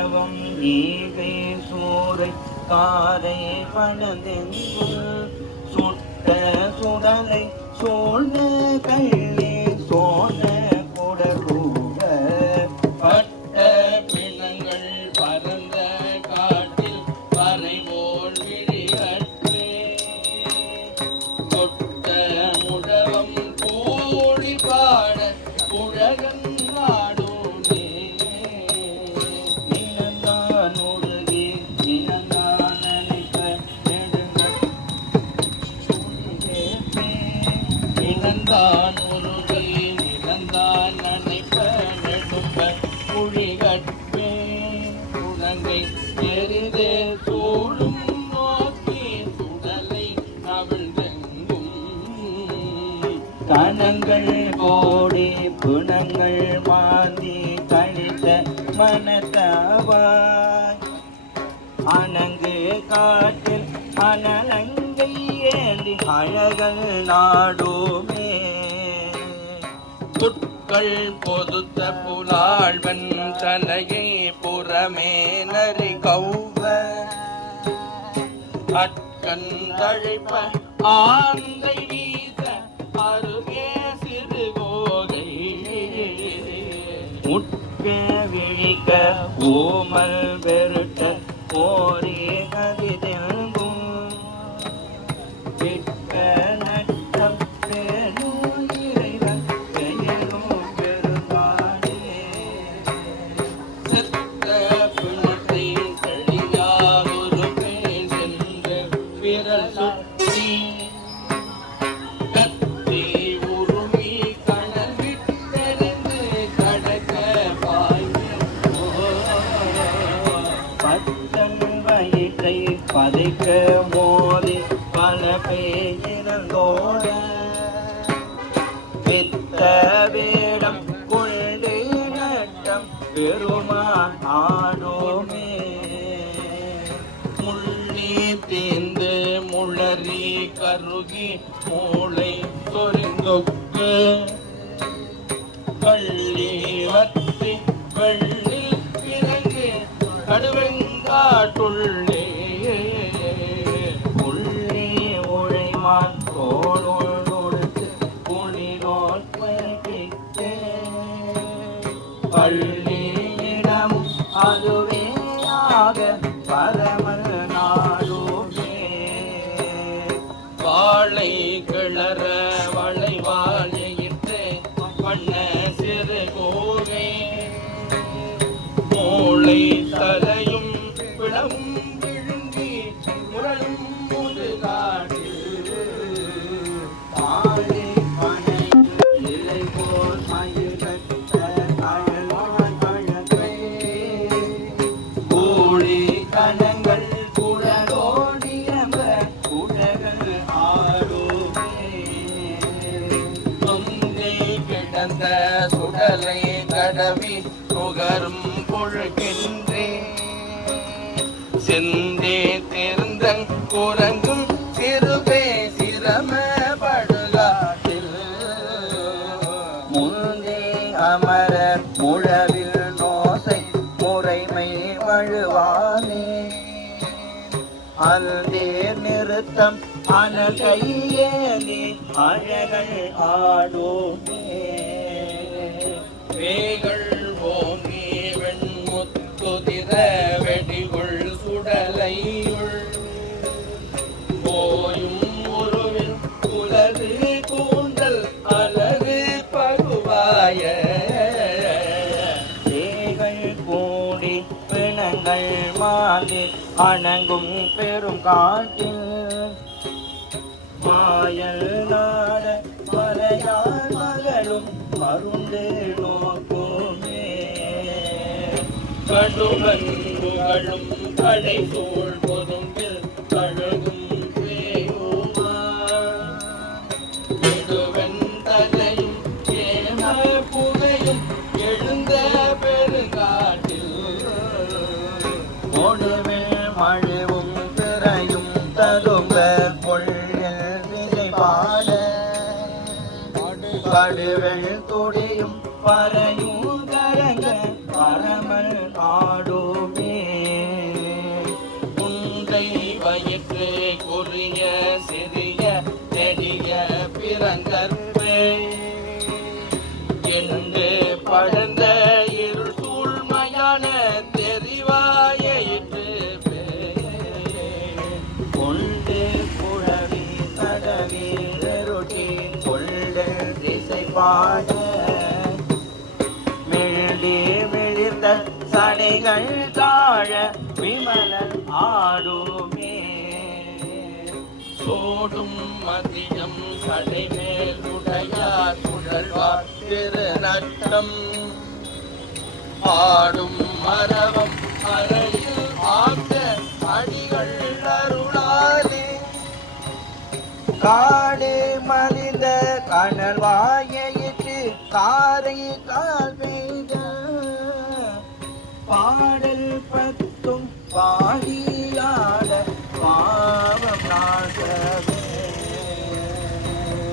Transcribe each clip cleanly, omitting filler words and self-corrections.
மண்டபம் ஈகை சூறை காரை பணந்தெங்கும் சுட்ட சுடலை சோழ்ந்த கள்ளி சோழ குடரூக பட்ட பிணங்கள் பரந்த காட்டில் பறைவோல் விழிகற்றே தொட்ட முடவம் கூடி பாட குழகன் நாடோனே நிலந்தான் உருகி நிலந்தான் நினைப்ப நிலந்தான் உருகி நிலந்தான் நினைப்ப நெடுப்ப குழிகட்பே குழங்கை எரிதே சூழும் நோக்கி சுடலை அவிழ்ந்தெங்கும் கணங்கள் கோடி புணங்கள் மாந்தி கழித்த மனத்தவாய் அணங்கு காட்டில் அனலங்கை ஏந்தி அழகல் நாடுமே புட்கள் பொதுத்த புலாழ்வன் தலையை புறமே நரி கௌவ அட்கந்தழைப்ப ஆந்தை வீச அருகே சிறு கோதை முட்க விழிக்க ஓமல் வெருட்ட போரே கதிதெங்கும் விட்க நட்டம் பெரும் இறைவன் பெயரும் பெருமானே செத்த பிணத்தை செழியாரொரு பேர் சென்ற விரல் சுற்றி கத்தி உருமி கணல் விட்டெறிந்து கடக்க பத்தன் வயிற்றை பதைக்க மோதி பல பேயினந்தோட பித்த வேடம் கொண்டு நட்டம் பெருமான் ஆடோமே முள்ளி தீந்து முளறி கருகி மூளை சொரிந்தொக்கு கள்ளி வத்தி வெள்ளி பிறகு கடுவெங்காட்டுள்ளே உள்ளே உழைமான் தோளோடு குளிரோல் பயிர்த்தே பள்ளியிடம் அதுவே ஆக பரமன் நாடுமே வாழை கிளற வளைவாழையிட்டு பண்ண சிறு கோகை மூளை தலையும் பிளவும் விழுங்கி முரளும் முதுகாட்டில் பாலை பனை நிலை போல் மயில் கட்ட அழகான் பழக்கை கூடி கணங்கள் குழலோடியம்ப குடகள் ஆடுமே தொங்கை கிடந்த சுடலை கடவி நுகரும் பொழுகின்றே செந்தே தேர்ந்தங் குரங்கும் சிறுபே சிரம படுகாட்டில் முந்தே அமர முழவில் நோசை முறைமை வழுவானே அந்தேர் நிறுத்தம் அனல் கையேந்தி அழகல் ஆடோமே வேகள் ஓங்கி வெண்முத்துதிர வெடிகுள் சுடலையுள் போயும் உருவில் உலகு கூந்தல் அலறு பகுவாய வேகள் கூடி பிணங்கள் மாந்தி அணங்கும் பெரும் காட்டில் மாயல் நாட மலையாள் மகளும் மருண்டு நோக்குமே கடுவன் புகழும் கடை சூழ் பொதும்பில் கழுகும் பேயுமா நெடுவன் தலையும் ஏம புகையும் எழுந்த பெருங்காட்டில் ஒடுவில் மழுவும் பிறையும் ததும்ப கொள்ளில் விலை பாட கடுவெள் துடியும் பறையும் கரங்க பரமல் ஆடும் விழிகள் தாழ விமலன் ஆடுமே சோடும் மதியம் சடைமேல் உடையார் சுழல்வார் திருநட்டம் ஆடும் மரபம் அறையில் ஆக்க அடிகள் அருளாலே காடு மலிந்த கனல் வாயிட்டு காரை கால் பெய்த பாடல் பத்தும் பாடியாட பாவம் நாசமே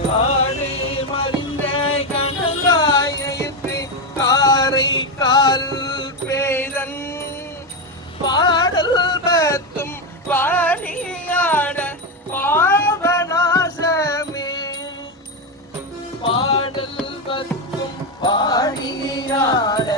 காடு மலிந்த கனல் வாயிட்டு காரை கால் பேரன் பாடல் பத்தும் பாடியாட பாவநாசமே பாடல் பத்தும் பாடியாட